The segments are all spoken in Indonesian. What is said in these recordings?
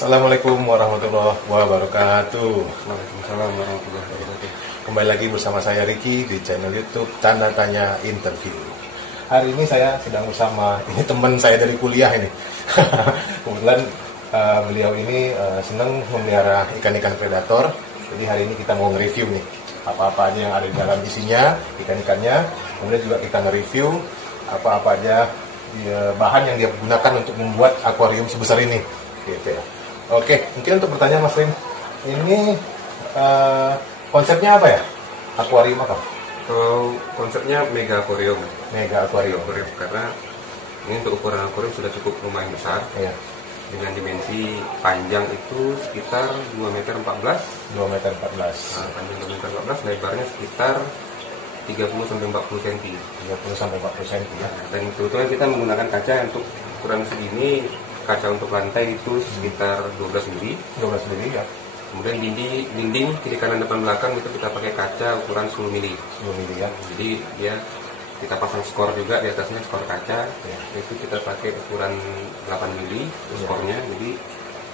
Assalamualaikum warahmatullahi wabarakatuh. Waalaikumsalam warahmatullahi wabarakatuh. Kembali lagi bersama saya Ricky di channel YouTube Tanda Tanya Interview. Hari ini saya sedang bersama ini teman saya dari kuliah ini. Kebetulan beliau ini senang memelihara ikan-ikan predator. Jadi hari ini kita mau nge-review nih apa-apa aja yang ada di dalam isinya, ikan-ikannya. Kemudian juga kita nge-review apa-apa aja bahan yang dia gunakan untuk membuat akuarium sebesar ini. Gitu ya. Oke, mungkin untuk pertanyaan Mas Rim, ini konsepnya apa ya? Akuarium apa? Kalau konsepnya mega akuarium. Mega akuarium. Karena ini untuk ukuran akuarium sudah cukup lumayan besar. Iya. Dengan dimensi panjang itu sekitar 2 meter 14. 2 meter 14. Nah, panjang 2 meter 14, lebarnya sekitar 30 sampai 40 cm. 30 sampai 40 cm ya. Dan kebetulan kita menggunakan kaca untuk ukuran segini. Kaca untuk lantai itu sekitar 12 mili. 12 mili ya. Kemudian dinding kiri kanan depan belakang itu kita pakai kaca ukuran 10 mili. 10 mili ya. Jadi dia kita pasang skor juga di atasnya, skor kaca. Ya. Itu kita pakai ukuran 8 mili skornya. Jadi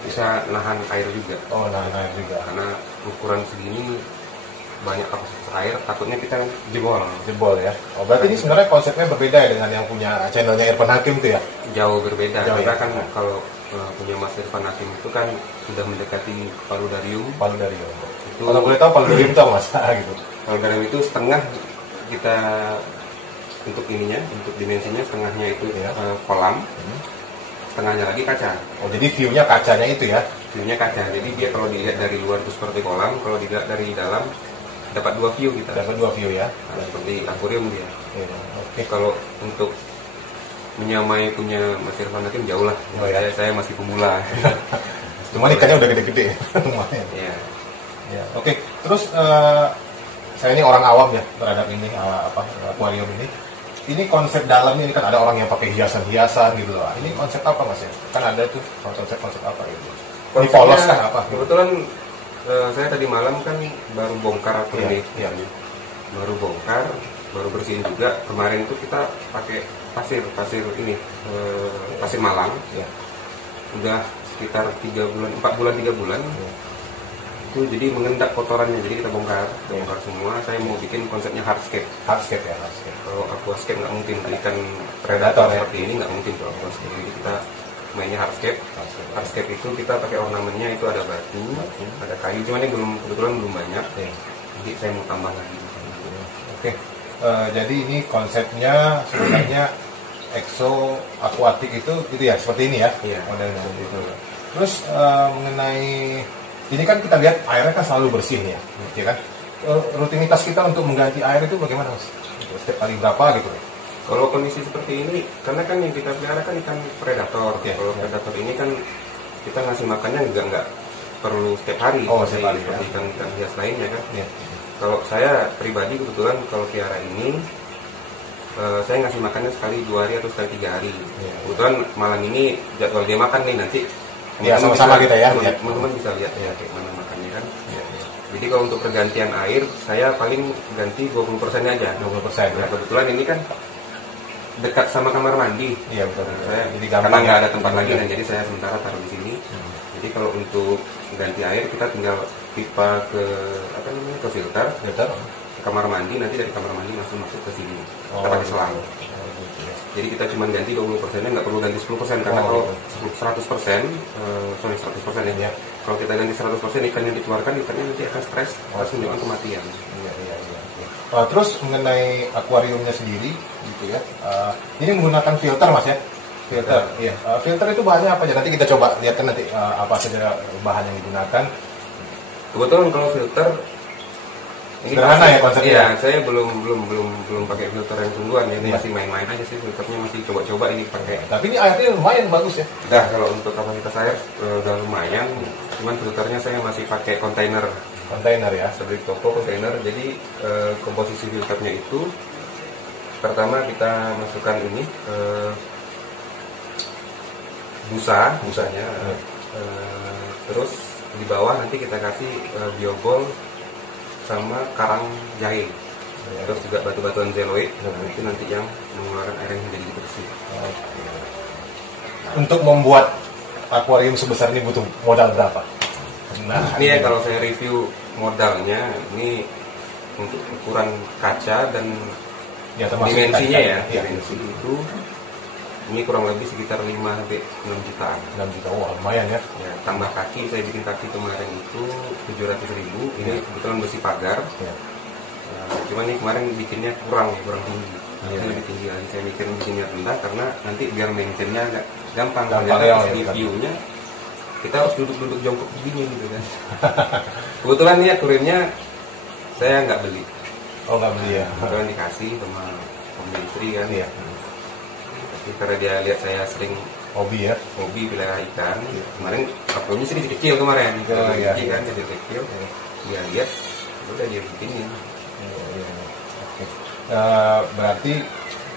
bisa nahan air juga. Oh, nahan air juga. Karena ukuran segini banyak kapasitas air, takutnya kita jebol. Jebol ya. Oh, berarti ini sebenarnya konsepnya berbeda ya dengan yang punya channelnya Irfan Hakim tuh ya? Jauh berbeda. Jauh, Karena ya? kan kalau punya Mas Irfan Hakim itu kan sudah mendekati paludarium. Paludarium. Itu, Kalau boleh tahu paludarium itu apa Mas? Gitu. Paludarium itu setengah kita untuk ininya, untuk dimensinya setengahnya itu Ya. kolam, setengahnya lagi kaca. Oh, jadi view-nya kacanya itu ya? View-nya kaca. Jadi dia kalau dilihat dari luar itu seperti kolam, kalau dilihat dari dalam dapat 2 view kita. Dapat 2 view ya. Nah, seperti akuarium dia. Iya. Oke. Kalau untuk menyamai punya Mas Irfan Hakim jauh lah. Oh, ya. Saya masih pemula. Cuman ikannya udah gede-gede. Lumayan. Iya. Ya, oke. Terus saya ini orang awam ya terhadap ini akuarium ini. Ini konsep dalamnya ini kan ada orang yang pakai hiasan-hiasan gitu loh. Ini konsep apa Mas ya? Kan ada tuh konsep apa gitu. Ini polos kan apa? Kebetulan saya tadi malam kan baru bongkar ini. Iya. Baru bongkar, baru bersihin juga. Kemarin itu kita pakai pasir ini, pasir Malang. Ya. Udah sekitar 3 bulan, 4 bulan 3 bulan. Ya. Itu jadi mengendak kotorannya, jadi kita bongkar semua. Saya mau bikin konsepnya hardscape. Hardscape ya, hardscape. Kalau aquascape nggak mungkin, ikan Predator predator ya. seperti ini nggak mungkin kalau aquascape. Jadi kita mainnya hardscape. Hardscape itu kita pakai ornamennya itu ada batu, ada kayu, cuman ini kebetulan belum banyak. Ya. Jadi saya mau tambah lagi. Oke. Jadi ini konsepnya sebenarnya exo aquatic itu ya seperti ini ya. Iya. Modelnya seperti itu. Terus mengenai ini kan kita lihat airnya kan selalu bersih ya kan? Rutinitas kita untuk mengganti air itu bagaimana Mas? Setiap kali berapa gitu? Kalau kondisi seperti ini, karena kan yang kita pelihara kan ikan predator. Ya, Kalau predator ini kan kita ngasih makannya nggak perlu setiap hari. Setiap hari seperti ya. ikan hias lainnya kan. Ya. Kalau saya pribadi kebetulan kalau pelihara ini saya ngasih makannya sekali 2 hari atau sekali 3 hari. Ya. Kebetulan malam ini jadwal dia makan nih, nanti Ya, sama-sama kita ya. teman-teman bisa lihat ya kayak mana makannya kan. Jadi kalau untuk pergantian air saya paling ganti 20% aja. 20%. Nah, kebetulan ini kan dekat sama kamar mandi. Iya betul. Saya Jadi karena gampang nggak ya. ada tempat lagi, dan jadi saya sementara taruh di sini. Jadi kalau untuk ganti air kita tinggal pipa ke ke filter, Filter. ke kamar mandi, nanti dari kamar mandi langsung masuk ke sini. Kita pakai selang. Gitu ya. Jadi kita cuma ganti 20%-nya, nggak perlu ganti 10% karena kalau 100%, 100% ya. Kalau kita ganti 100%, ikan yang dikeluarkan ikannya nanti akan stres, langsung dengan kematian. Iya. Terus mengenai akuariumnya sendiri gitu ya. Ini menggunakan filter Mas ya? Filter. Iya. Filter itu bahannya apa aja? Nanti kita coba lihat kan nanti apa saja bahan yang digunakan. Kebetulan kalau filter sederhana ya konsepnya. Iya, saya belum pakai filter yang sungguhan ya. Masih main-main aja sih, filternya masih coba-coba ini pakai. Tapi ini airnya lumayan bagus ya. Udah, kalau untuk kapasitas air udah lumayan. Cuman filternya saya masih pakai kontainer ya. seperti toko kontainer. Jadi komposisi filternya itu pertama kita masukkan ini busanya, terus di bawah nanti kita kasih biobol sama karang jahil, terus juga batu-batuan zeoloid. Itu nanti yang mengeluarkan air yang menjadi bersih. Untuk membuat akuarium sebesar ini butuh modal berapa? Nah, ini ya kalau saya review modalnya, ini untuk ukuran kaca dan ya, dimensinya ya, ya, dimensi itu ini kurang lebih sekitar 5 sampai 6 jutaan. 6 juta, wah lumayan ya. Ya, tambah kaki, saya bikin kaki kemarin itu 700.000. Ini kebetulan besi pagar. Ya. Cuman ini kemarin bikinnya kurang tinggi. Ini lebih tinggi lagi. Saya mikir bikinnya rendah karena nanti biar maintainnya agak gampang. Ternyata di view-nya kita harus duduk-duduk jongkok begini gitu kan. Kebetulan nih akuariumnya saya nggak beli. Oh, nggak beli ya? Kebetulan dikasih sama pembeli istri kan. Iya. Tapi karena dia lihat saya sering hobi pelihara ikan. Kemarin akuariumnya sedikit kecil kemarin. Iya. Kan jadi kecil. Dia lihat, udah dia bikinin. Berarti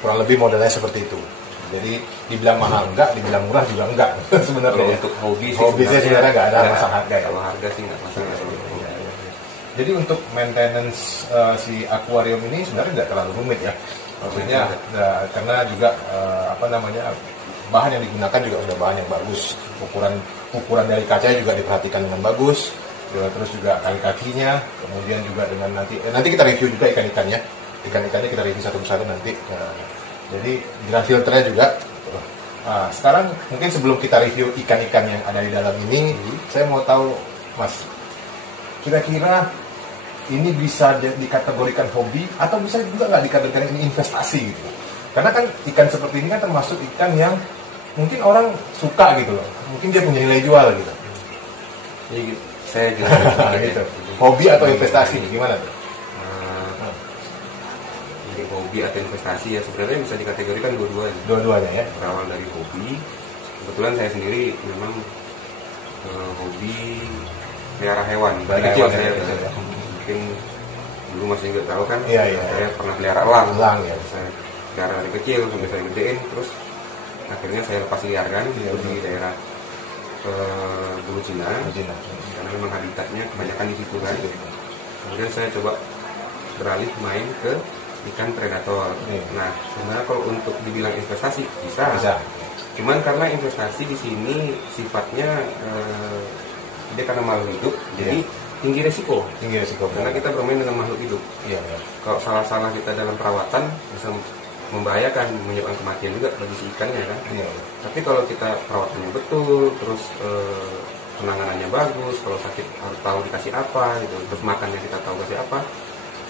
kurang lebih modelnya seperti itu. Jadi dibilang mahal enggak, dibilang murah juga enggak sebenarnya. Kalau untuk hobi sih sebenarnya enggak ada masalah harga. Kalau harga sih enggak masalah. Jadi untuk maintenance si akuarium ini sebenarnya tidak terlalu rumit ya. Maksudnya karena juga bahan yang digunakan juga sudah bahan yang bagus. Ukuran dari kaca juga diperhatikan dengan bagus. Terus juga kaki-kakinya, kemudian juga dengan nanti kita review juga ikan-ikannya kita review satu persatu nanti. Jadi dengan filternya juga. Sekarang mungkin sebelum kita review ikan-ikan yang ada di dalam ini, saya mau tahu, Mas, kira-kira ini bisa dikategorikan hobi atau bisa juga nggak dikategorikan ini investasi gitu? Karena kan ikan seperti ini kan termasuk ikan yang mungkin orang suka gitu loh, mungkin dia punya nilai jual gitu. Ya, gitu. Saya gitu. Hobi atau investasi gimana tuh? Hobi atau investasi ya sebenarnya bisa dikategorikan dua-duanya. Dua-duanya ya. Berawal dari hobi. Kebetulan saya sendiri memang hobi pelihara hewan. Dari kecil saya mungkin dulu masih nggak tahu kan. Iya. Saya pernah pelihara elang. Ya. Saya pelihara dari kecil sampai saya gedein, terus akhirnya saya lepas liarkan di daerah Bulu Cina. Karena memang habitatnya kebanyakan di situ kan. Kemudian saya coba beralih main ke ikan predator. Nah, sebenarnya kalau untuk dibilang investasi bisa. Cuman karena investasi di sini sifatnya dia karena makhluk hidup, jadi tinggi resiko. Karena kita bermain dengan makhluk hidup. Kalau salah-salah kita dalam perawatan bisa membahayakan, menyebabkan kematian juga bagi si ikannya kan. Tapi kalau kita perawatannya betul, terus penanganannya bagus, kalau sakit harus tahu dikasih apa gitu, terus makannya kita tahu kasih apa,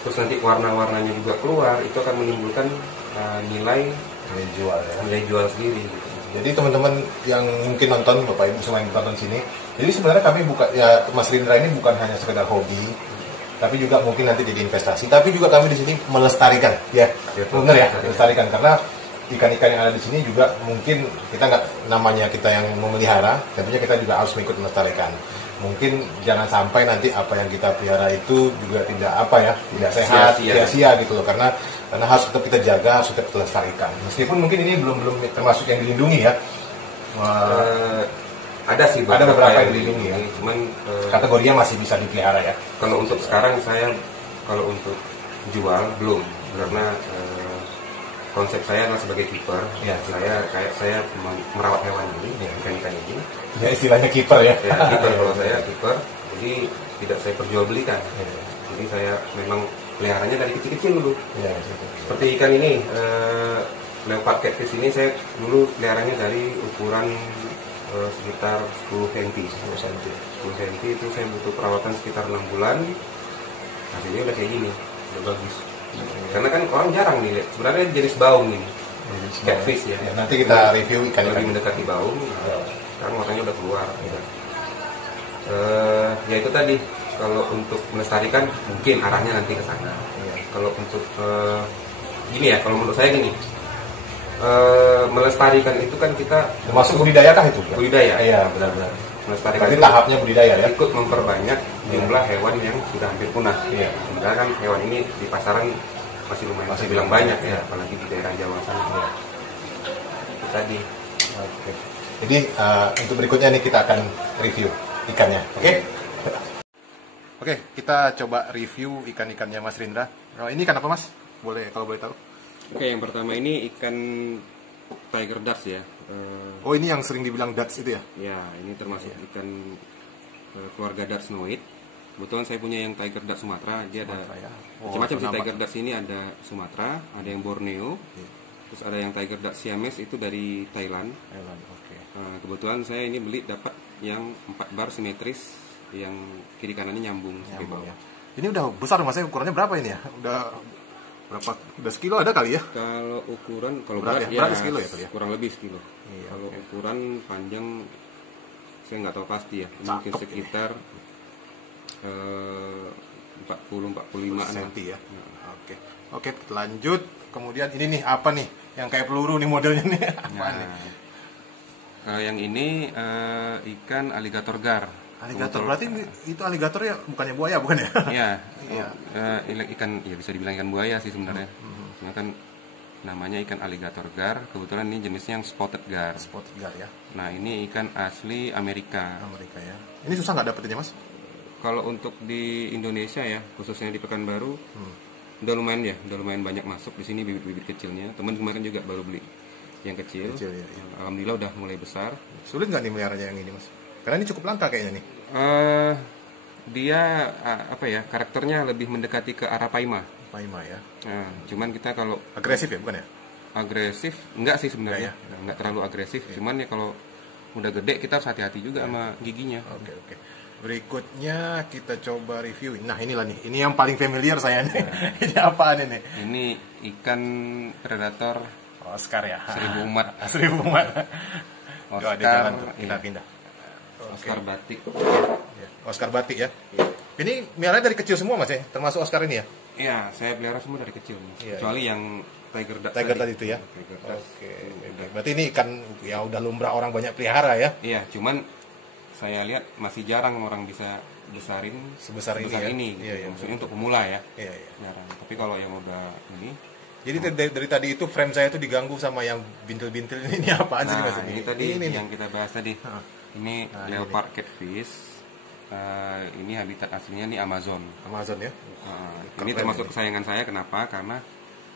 terus nanti warna-warnanya juga keluar, itu akan menimbulkan nilai jual sendiri gitu. Jadi teman-teman yang mungkin nonton, Bapak Ibu semua yang nonton sini, jadi sebenarnya kami Mas Rindra ini bukan hanya sekedar hobi, tapi juga mungkin nanti jadi investasi, tapi juga kami di sini melestarikan, benar ya, melestarikan, karena ikan-ikan yang ada di sini juga mungkin kita kita yang memelihara, tentunya kita juga harus ikut melestarikan. Mungkin jangan sampai nanti apa yang kita pelihara itu juga tidak sehat, sia-sia gitu loh, karena harus tetap kita jaga, harus tetap kita lestarikan. Meskipun mungkin ini belum termasuk yang dilindungi ya. Ada beberapa yang dilindungi ya. Cuman kategorinya masih bisa dipelihara ya. Kalau untuk sekarang kalau untuk jual belum, karena konsep saya adalah sebagai keeper. Saya merawat hewan ini, ikan-ikan ini. Ya istilahnya keeper ya. Keeper kalau saya keeper, jadi tidak saya perjualbelikan. Jadi saya memang peliharanya dari kecil-kecil dulu. Seperti ikan ini, leopard catfish ini saya dulu peliharanya dari ukuran sekitar 10 cm. 10 cm itu saya butuh perawatan sekitar 6 bulan. Hasilnya udah kayak gini, udah bagus. Karena kan orang jarang nih lihat. Sebenarnya jenis baung ini, catfish ya. Nanti kita review ikan lebih mendekati baung. Sekarang warnanya udah keluar. Ya itu tadi. Kalau untuk melestarikan mungkin arahnya nanti ke sana. Kalau untuk gini ya, kalau menurut saya gini, melestarikan itu kan kita termasuk budidaya kah itu? Budidaya. Iya benar-benar. Melestarikan itu tahapnya budidaya ya. Ikut memperbanyak jumlah hewan yang sudah hampir punah. Sebenarnya kan hewan ini di pasaran masih bilang banyak ya, apalagi di daerah Jawa sana. Tadi. Jadi untuk berikutnya nih kita akan review ikannya. Oke, kita coba review ikan-ikannya Mas Rindra. Ini ikan apa Mas? Kalau boleh tahu? Oke, yang pertama ini ikan tiger dust ya. Oh, ini yang sering dibilang Dutch itu ya? Ya, ini termasuk ikan keluarga Dutch Noid. Kebetulan saya punya yang Tiger Dutch Sumatera. Dia ada macam-macam sih Tiger Dutch ini, ada Sumatera, ada yang Borneo. Terus ada yang Tiger Dutch Siamese itu dari Thailand. Kebetulan saya ini beli dapat yang 4 bar simetris, yang kiri kanannya nyambung sampai bawah. Ya. Ini udah besar Mas, ukurannya berapa ini ya? Udah berapa? Udah sekilo ada kali ya? Kalau ukuran, kalau berat ya sekilo ya kali ya? Kurang lebih sekilo. Iya, kalau ukuran panjang saya nggak tahu pasti ya. Mungkin sekitar 40-45 cm ya. Oke, lanjut. Kemudian ini nih apa nih? Yang kayak peluru nih modelnya nih. Apaan nih? Yang ini ikan aligator gar. Aligator berarti itu aligator ya, bukannya buaya bukan ya? Iya. Ikan ya bisa dibilang ikan buaya sih sebenarnya. Cuma kan namanya ikan aligator gar. Kebetulan ini jenisnya yang spotted gar. Spotted gar ya. Nah, ini ikan asli Amerika. Amerika ya. Ini susah nggak dapetinnya Mas? Kalau untuk di Indonesia ya, khususnya di Pekanbaru, udah lumayan banyak masuk di sini bibit-bibit kecilnya. Teman kemarin juga baru beli yang kecil ya. Alhamdulillah udah mulai besar. Sulit nggak nih meliharanya yang ini Mas? Karena ini cukup langka kayaknya nih. Dia apa ya, karakternya lebih mendekati ke Arapaima. Arapaima ya. Cuman kita kalau agresif ya, bukan ya? Agresif enggak sih sebenarnya, enggak terlalu agresif. Cuman ya kalau udah gede kita harus hati-hati juga sama giginya. Oke. Berikutnya kita coba review. Nah, inilah nih. Ini yang paling familiar saya nih. Ini apaan ini? Ini ikan predator Oscar ya. 1000 umat. 1000 umat. Oscar, kita pindah. Oscar batik. Oscar batik ya. Ini miaranya dari kecil semua Mas ya? Termasuk Oscar ini ya? Iya, saya pelihara semua dari kecil. Kecuali yang Tiger Dutch tadi itu ya. Oke. Berarti ini ikan ya udah lumrah orang banyak pelihara ya? Iya, cuman saya lihat masih jarang orang bisa besarin sebesar ini. Iya, maksudnya untuk pemula ya. Iya. Jarang. Tapi kalau yang udah ini. Jadi dari tadi itu frame saya itu diganggu sama yang bintil-bintil ini apaan sih Mas? Ini tadi yang kita bahas tadi. Ini leopard catfish. Ini habitat aslinya ini Amazon ya. Ini termasuk kesayangan saya. Kenapa? Karena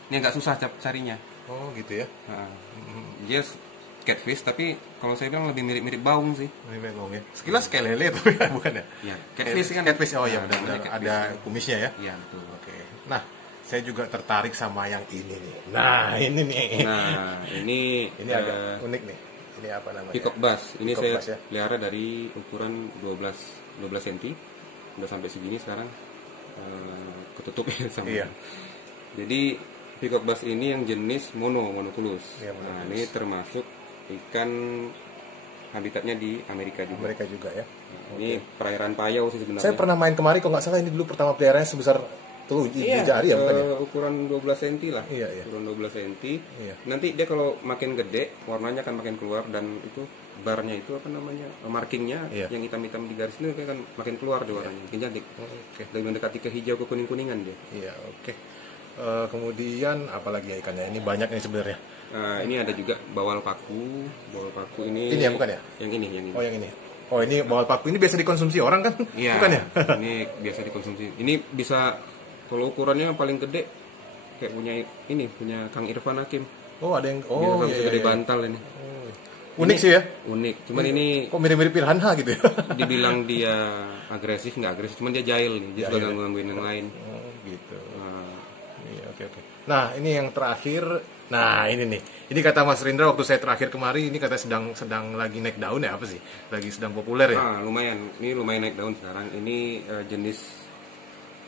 ini agak susah carinya. Oh gitu ya. Dia catfish tapi kalau saya bilang lebih mirip baung sih. Mirip baung ya. Sekilas kayak lele tapi bukan ya? Iya. Catfish kan. Catfish benar ada kumisnya ya. Iya betul. Oke. Nah, saya juga tertarik sama yang ini nih. Nah, ini nih. Nah, ini agak unik nih. Ini apa namanya? Peacock bass. Ini saya pelihara dari ukuran 12 cm. Udah sampai segini sekarang. Ketutup ya sama. Iya. Jadi peacock bass ini yang jenis monoculus. Nah, ini termasuk ikan habitatnya di Amerika juga ya. Ini perairan Payau sih sebenarnya. Saya pernah main kemari, kok nggak salah ini dulu pertama peliharanya sebesar tuh jari ya bukan ya? Ukuran 12 cm lah. Iya. Ukuran 12 cm. Iya. Nanti dia kalau makin gede warnanya akan makin keluar, dan itu barnya itu apa namanya, markingnya yang hitam-hitam di garis itu kan makin keluar dia warnanya, makin cantik. Dan mendekati ke hijau ke kuning-kuningan dia. Iya, oke. Kemudian apalagi ya ikannya? Ini banyak nih sebenarnya. Ini ada juga bawal paku. Bawal paku ini. Ini ya bukan ya? Yang ini. Oh, yang ini. Oh, ini bawal paku ini biasa dikonsumsi orang kan? Iya. Bukan ya? Ini biasa dikonsumsi. Ini bisa, kalau ukurannya paling gede kayak punya Kang Irfan Hakim. Oh, ada yang gede bantal ini. Unik sih ya? Unik. Cuman ini kok mirip-mirip Piranha gitu ya? Dibilang dia agresif, nggak agresif, cuman dia jahil nih. Dia suka gangguin yang lain. Oh, gitu. Iya, oke. Nah, ini yang terakhir. Nah, ini nih. Ini kata Mas Rindra waktu saya terakhir kemari, ini kata sedang lagi naik daun ya, apa sih? Lagi sedang populer ya? Lumayan. Ini lumayan naik daun sekarang. Ini jenis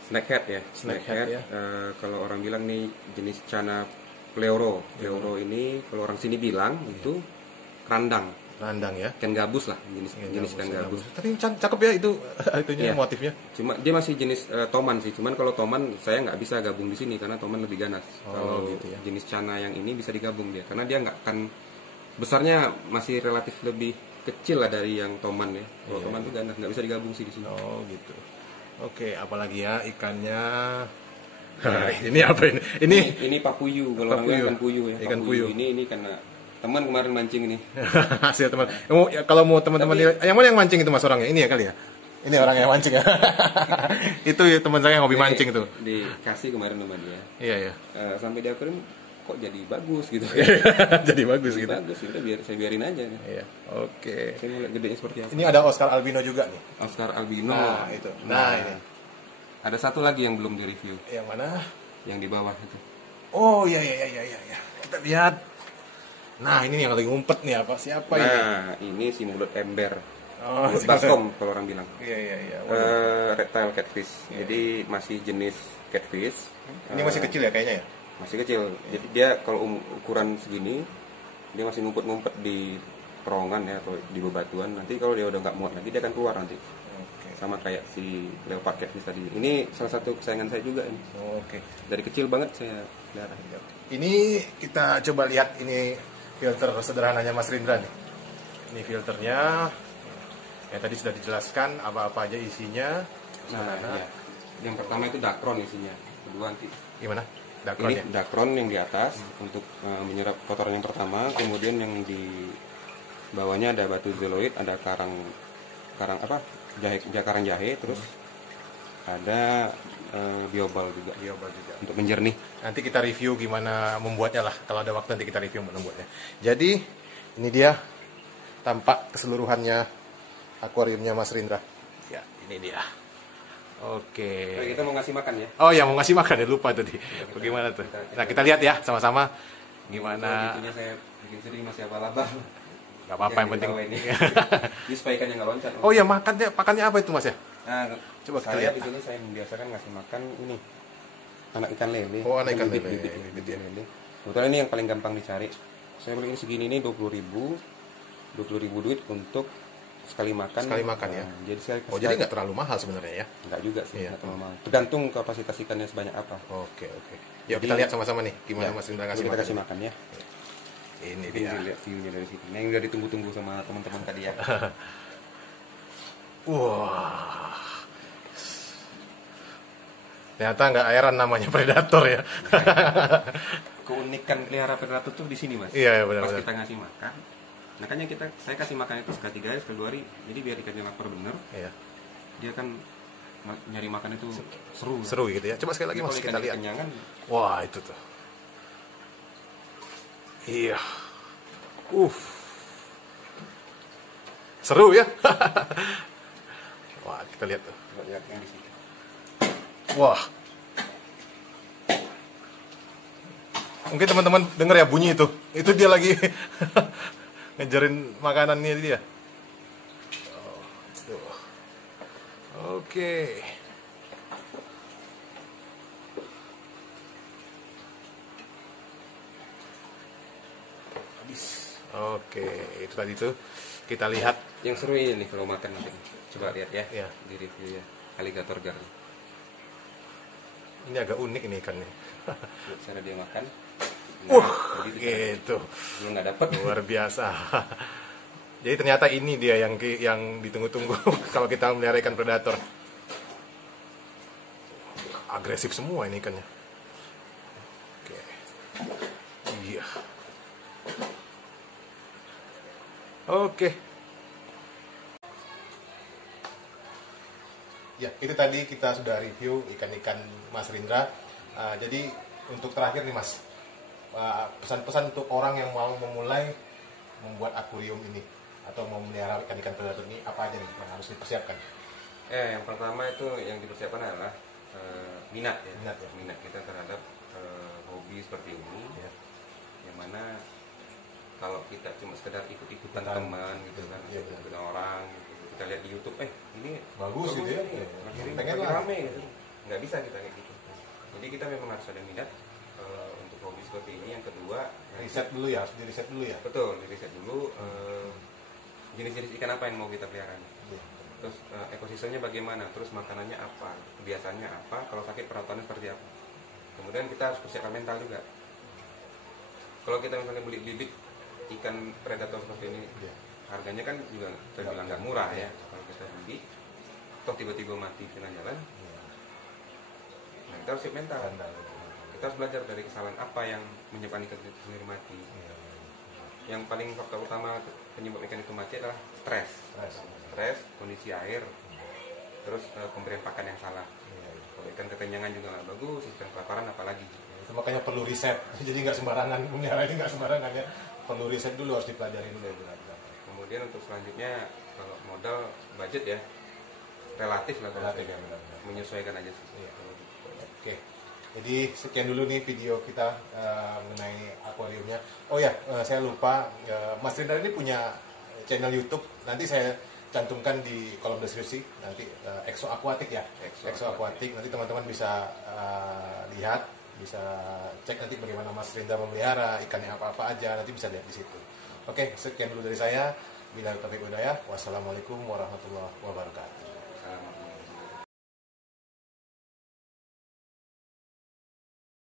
snakehead ya. Snakehead ya. Kalau orang bilang nih jenis Channa pleuro. Pleuro ini kalau orang sini bilang itu kerandang ya, ikan gabus lah, jenis ikan gabus. Tapi cakep ya itu motifnya. Cuma dia masih jenis toman sih. Cuman kalau toman saya nggak bisa gabung di sini karena toman lebih ganas. Kalau gitu ya. Jenis Channa yang ini bisa digabung dia, karena dia nggak akan, besarnya masih relatif lebih kecil lah dari yang toman ya. Kalau toman tuh ganas, nggak bisa digabung sih di sini. Oh gitu. Oke, apalagi ya ikannya. Ini apa ini? Ini papuyu. Kalau orang bilang ikan puyu ya. Ikan puyu. Ini karena teman kemarin mancing ini. Hasil teman. Kalau mau teman-teman yang mana yang mancing itu Mas orangnya? Ini ya kali ya? Ini orang yang mancing ya. Itu ya teman saya yang hobi mancing tuh. Dikasih kemarin sama dia. Iya. Sampai di akuarium kok jadi bagus gitu. Jadi bagus gitu. Bagus, udah saya biarin aja. Iya. Oke. Saya mau lihat gedenya seperti apa. Ini ada Oscar albino juga nih. Oscar albino. Nah, itu. Ini. Ada satu lagi yang belum direview. Yang mana? Yang di bawah itu. Oh, iya. Kita lihat. Nah, ini yang lagi ngumpet nih apa? Siapa ini? Nah, ini si mulut ember. Oh, Mulut baskom kalau orang bilang. Iya. Reptile catfish. Jadi masih jenis catfish. Ini masih kecil ya kayaknya ya? Masih kecil. Jadi dia kalau ukuran segini, dia masih ngumpet-ngumpet di terowongan ya atau di bebatuan. Nanti kalau dia udah nggak muat lagi, dia akan keluar nanti. Oke. Sama kayak si leopard catfish tadi. Ini salah satu kesayangan saya juga ini. Oke. Dari kecil banget saya pelihara. Ini kita coba lihat ini filter sederhananya Mas Rindra nih. Ini filternya. Yang tadi sudah dijelaskan apa-apa aja isinya. Nah, iya. Yang pertama itu dakron isinya. Kedua nanti. Gimana? Ini dakron yang di atas untuk menyerap kotoran yang pertama. Kemudian yang di bawahnya ada batu zeoloid, ada karang apa? Karang jahe, terus ada biobal juga untuk menjernih. Nanti kita review gimana membuatnya lah. Kalau ada waktu nanti kita review membuatnya. Jadi ini dia tampak keseluruhannya akuariumnya Mas Rindra. Ya, ini dia. Oke. Nah, kita mau ngasih makan ya. Oh ya, mau ngasih makan ya, lupa tadi. Bagaimana tuh? Nah, kita lihat ya sama-sama gimana. Itunya saya bikin sendiri masih abal-abal. Gak apa-apa yang penting. Ini supaya ikannya nggak loncat. Oh ya, pakannya apa itu Mas ya? Nah, coba kita saya lihat. di sini saya membiasakan ngasih makan ini anak ikan lele. Oh, anak ikan lele. Bibit lele. Kebetulan ini yang paling gampang dicari. Saya beli ini segini nih 20.000 duit untuk sekali makan ya. Jadi saya jadi nggak terlalu mahal sebenarnya ya? Nggak juga sih, iya. nggak terlalu mahal. Tergantung kapasitas ikannya sebanyak apa. Oke. Yuk kita lihat sama-sama nih gimana ya, Mas Rindra kasih makan ya. Ini dia. Lihat view-nya dari sini. Yang udah ditunggu-tunggu sama teman-teman tadi ya. Wah. Ternyata nggak heran namanya predator ya. Keunikan pelihara predator tuh di sini Mas. Iya benar. Pas kita ngasih makan, makanya saya kasih makan itu sekali 3 hari, sekali 2 hari. Jadi biar ikannya lapar bener. Iya. Dia kan nyari makan itu seru. Seru gitu ya. Coba sekali lagi Mas kita lihat. Kenyangan, wah itu tuh. Iya. Seru ya. Wah kita lihat tuh. Lihat yang di sini. Wah. Mungkin teman-teman dengar ya bunyi itu. Itu dia lagi ngejarin makanannya dia. Oke. Oke, itu tadi tuh kita lihat. Yang seru ini nih kalau makan nanti. Coba lihat ya. Iya. Di review ya. Alligator gar. Ini agak unik ini ikannya. Cara dia makan. Gitu. Belum nggak dapat. Luar biasa. Jadi ternyata ini dia yang ditunggu-tunggu kalau kita melihara ikan predator. Agresif semua ini ikannya. Oke. Iya. Oke. Ya, itu tadi kita sudah review ikan-ikan Mas Rindra. Jadi untuk terakhir nih Mas, pesan-pesan untuk orang yang mau memulai membuat akuarium ini atau mau memelihara ikan-ikan predator ini apa aja nih yang harus dipersiapkan? Yang pertama itu yang dipersiapkan adalah minat ya. Minat kita terhadap hobi seperti ini. Ya. Yang mana kalau kita cuma sekedar ikut-ikutan teman gitu kan, ikut orang gitu. Kita lihat di YouTube, ini bagus gitu ya, pengen rame gitu. Nggak bisa kita kayak gitu. Jadi kita memang harus ada minat untuk hobi seperti ini. Yang kedua, riset dulu ya, harus di riset dulu ya. Betul, di riset dulu jenis-jenis ikan apa yang mau kita pelihara. Terus ekosistemnya bagaimana, terus makanannya apa, kebiasaannya apa, kalau sakit perawatannya seperti apa. Kemudian kita harus persiapkan mental juga. Kalau kita misalnya beli bibit ikan predator seperti ini, harganya kan juga terbilang nggak murah ya. Kalau kita beli, toh tiba-tiba mati di tengah jalan, nah kita harus siap mental. Kita harus belajar dari kesalahan apa yang menyebabkan ikan itu sendiri mati. Yang paling faktor utama penyebab ikan itu mati adalah stres, kondisi air, terus pemberian pakan yang salah. Kalau ikan kekenyangan juga nggak bagus, ikan kelaparan apalagi. Itu makanya perlu riset. Jadi nggak sembarangan memelihara ini, nggak sembarangan ya. Perlu riset dulu, harus dipelajari dulu ya benar-benar. Kemudian untuk selanjutnya kalau modal budget ya relatif lah, Relatif ya, benar-benar. menyesuaikan aja sih. Iya. Oke. Jadi sekian dulu nih video kita mengenai akuariumnya. Oh ya, saya lupa, Mas Rindra ini punya channel YouTube. Nanti saya cantumkan di kolom deskripsi. Nanti Exo Aquatic ya. Exo Aquatic. Nanti teman-teman bisa lihat, bisa cek nanti bagaimana Mas Rindra memelihara ikannya apa-apa aja. Nanti bisa lihat di situ. Oke, sekian dulu dari saya. Billahi taufiq wal hidayah. Wassalamualaikum warahmatullahi wabarakatuh.